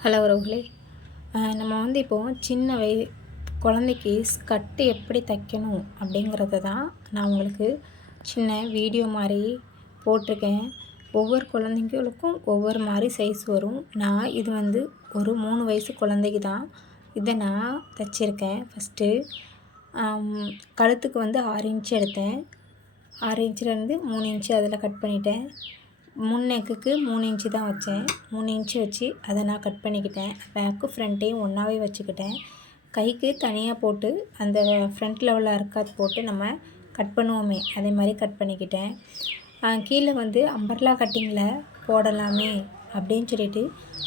Hello உறவுகளே, நம்ம இப்போது சின்ன குழந்தைக்கு ஸ்கர்ட்டு எப்படி தைக்கணும் அப்படிங்கிறத தான் நான் உங்களுக்கு சின்ன வீடியோ மாதிரி போட்டிருக்கேன். ஒவ்வொரு குழந்தைங்களுக்கும் ஒவ்வொரு மாதிரி சைஸ் வரும். நான் இது ஒரு 3 வயசு குழந்தைக்கு தான் இதை நான் தைச்சிருக்கேன். ஃபஸ்ட்டு கழுத்துக்கு 6 இன்ச்சு எடுத்தேன். 6 இன்ச்சிலேருந்து 3 இன்ச்சு அதில் கட் பண்ணிட்டேன். முன் நெக்குக்கு 3 இன்ச்சு தான் வச்சேன். 3 இன்ச்சு வச்சு அதை நான் கட் பண்ணிக்கிட்டேன். பேக்கு ஃப்ரண்ட்டையும் ஒன்றாவே வச்சுக்கிட்டேன். கைக்கு தனியாக போட்டு அந்த ஃப்ரண்ட் லெவலில் இருக்காது போட்டு நம்ம கட் பண்ணுவோமே அதே மாதிரி கட் பண்ணிக்கிட்டேன். கீழே அம்பர்லா கட்டிங்கில் போடலாமே அப்படின்னு சொல்லிட்டு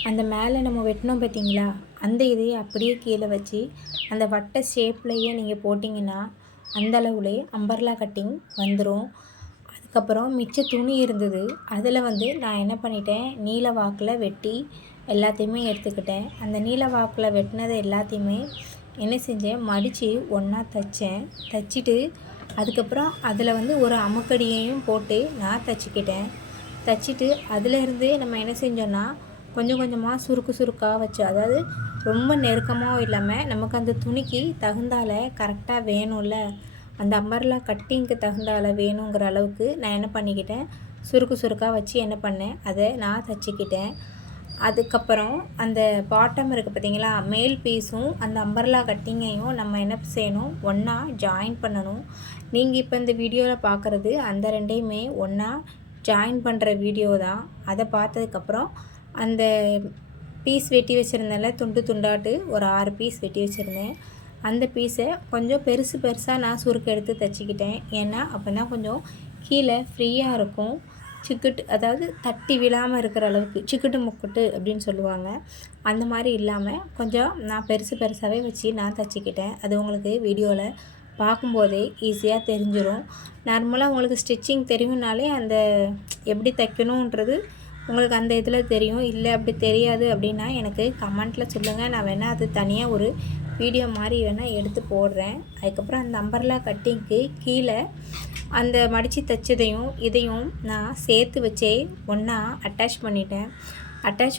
அந்த மேலே நம்ம வெட்டினோம் பார்த்திங்களா, அந்த இதையே அப்படியே கீழே வச்சு அந்த வட்ட ஷேப்லேயே நீங்கள் போட்டிங்கன்னா அந்தளவுலே அம்பர்லா கட்டிங் வந்துடும். அதுக்கப்புறம் மிச்ச துணி இருந்தது. அதில் நான் என்ன பண்ணிட்டேன், நீல வாக்கில் வெட்டி எல்லாத்தையுமே எடுத்துக்கிட்டேன். அந்த நீல வாக்கில் வெட்டினதை எல்லாத்தையுமே என்ன செஞ்சேன், மடித்து ஒன்றா தைச்சேன். தைச்சிட்டு அதுக்கப்புறம் அதில் ஒரு அமுக்கடியையும் போட்டு நான் தைச்சிக்கிட்டேன். தைச்சிட்டு அதிலேருந்து நம்ம என்ன செஞ்சோன்னா கொஞ்சம் கொஞ்சமாக சுருக்காக வச்சு, அதாவது ரொம்ப நெருக்கமாகவும் இல்லாமல் நமக்கு அந்த துணிக்கு தகுந்தால கரெக்டாக வேணும்ல, அந்த அம்பர்லா கட்டிங்க்கு தகுந்தால வேணுங்கிற அளவுக்கு நான் என்ன பண்ணிக்கிட்டேன், சுருக்காக வச்சு என்ன பண்ணேன், அதை நான் தைச்சிக்கிட்டேன். அதுக்கப்புறம் அந்த பாட்டம் இருக்குது பார்த்திங்களா, மேல் பீஸும் அந்த அம்பர்லா கட்டிங்கையும் நம்ம என்ன செய்யணும், ஒன்றா ஜாயின் பண்ணணும். நீங்கள் இப்போ இந்த வீடியோவில் பார்க்குறது அந்த ரெண்டையுமே ஒன்றா ஜாயின் பண்ணுற வீடியோ தான். அதை பார்த்ததுக்கப்புறம் அந்த பீஸ் வெட்டி வச்சுருந்தேன்ல, துண்டு துண்டாட்டு ஒரு 6 பீஸ் வெட்டி வச்சுருந்தேன். அந்த பீஸை கொஞ்சம் பெருசாக நான் சுருக்கு எடுத்து தைச்சிக்கிட்டேன். ஏன்னா அப்போ தான் கொஞ்சம் கீழே ஃப்ரீயாக இருக்கும். சிக்குட்டு, அதாவது தட்டி விழாமல் இருக்கிற அளவுக்கு, சிக்குட்டு முக்குட்டு அப்படின்னு சொல்லுவாங்க, அந்த மாதிரி இல்லாமல் கொஞ்சம் நான் பெருசாகவே வச்சு நான் தைச்சிக்கிட்டேன். அது உங்களுக்கு வீடியோவில் பார்க்கும்போதே ஈஸியாக தெரிஞ்சிடும். நார்மலாக உங்களுக்கு ஸ்டிச்சிங் தெரியும்னாலே அந்த எப்படி தைக்கணுன்றது உங்களுக்கு அந்த இதில் தெரியும். இல்லை அப்படி தெரியாது அப்படின்னா எனக்கு கமெண்ட்டில் சொல்லுங்கள். நான் வேணால் அது தனியாக ஒரு வீடியோ மாதிரி வேணால் எடுத்து போடுறேன். அதுக்கப்புறம் அந்த அம்பர்லா கட்டிங்க்கு கீழே அந்த மடித்து தைச்சதையும் இதையும் நான் சேர்த்து வச்சே ஒன்றா அட்டாச்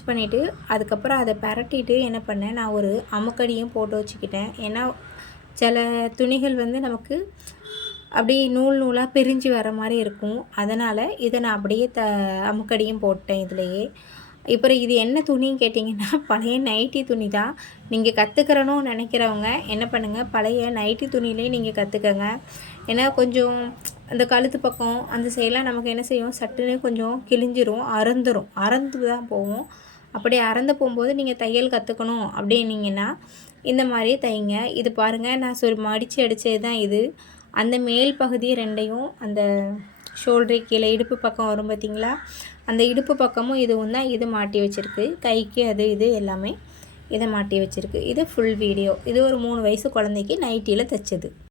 பண்ணிவிட்டு அதுக்கப்புறம் அதை பரட்டிட்டு என்ன பண்ணேன், நான் ஒரு அமுக்கடியும் போட்டு வச்சுக்கிட்டேன். ஏன்னா சில துணிகள் நமக்கு அப்படியே நூலாக பிரிஞ்சு வர மாதிரி இருக்கும். அதனால் இதை நான் அப்படியே அமுக்கடியும் போட்டேன் இதுலேயே. இப்போ இது என்ன துணின்னு கேட்டிங்கன்னா, பழைய நைட்டி துணி தான். நீங்கள் கற்றுக்கிறணும்னு நினைக்கிறவங்க என்ன பண்ணுங்கள், பழைய நைட்டி துணியிலே நீங்கள் கற்றுக்கங்க. ஏன்னா கொஞ்சம் அந்த கழுத்து பக்கம் அந்த சைடெலாம் நமக்கு என்ன செய்யும், சட்டுன்னு கொஞ்சம் கிழிஞ்சிரும், அறந்து தான் போகும். அப்படி அறந்து போகும்போது நீங்கள் தையல் கற்றுக்கணும் அப்படின்னீங்கன்னா இந்த மாதிரி தைங்க. இது பாருங்கள், நான் மடித்து அடித்தது தான் இது. அந்த மேல் பகுதி ரெண்டையும் அந்த ஷோல்டர் கீழே இடுப்பு பக்கம் வரும் பார்த்திங்களா, அந்த இடுப்பு பக்கமும் இதுவும் தான் இது மாட்டி வச்சுருக்கு. கைக்கு அது இது எல்லாமே இதை மாட்டி வச்சுருக்கு. இது ஃபுல் வீடியோ. இது ஒரு 3 வயசு குழந்தைக்கு நைட்டியில் தைச்சது.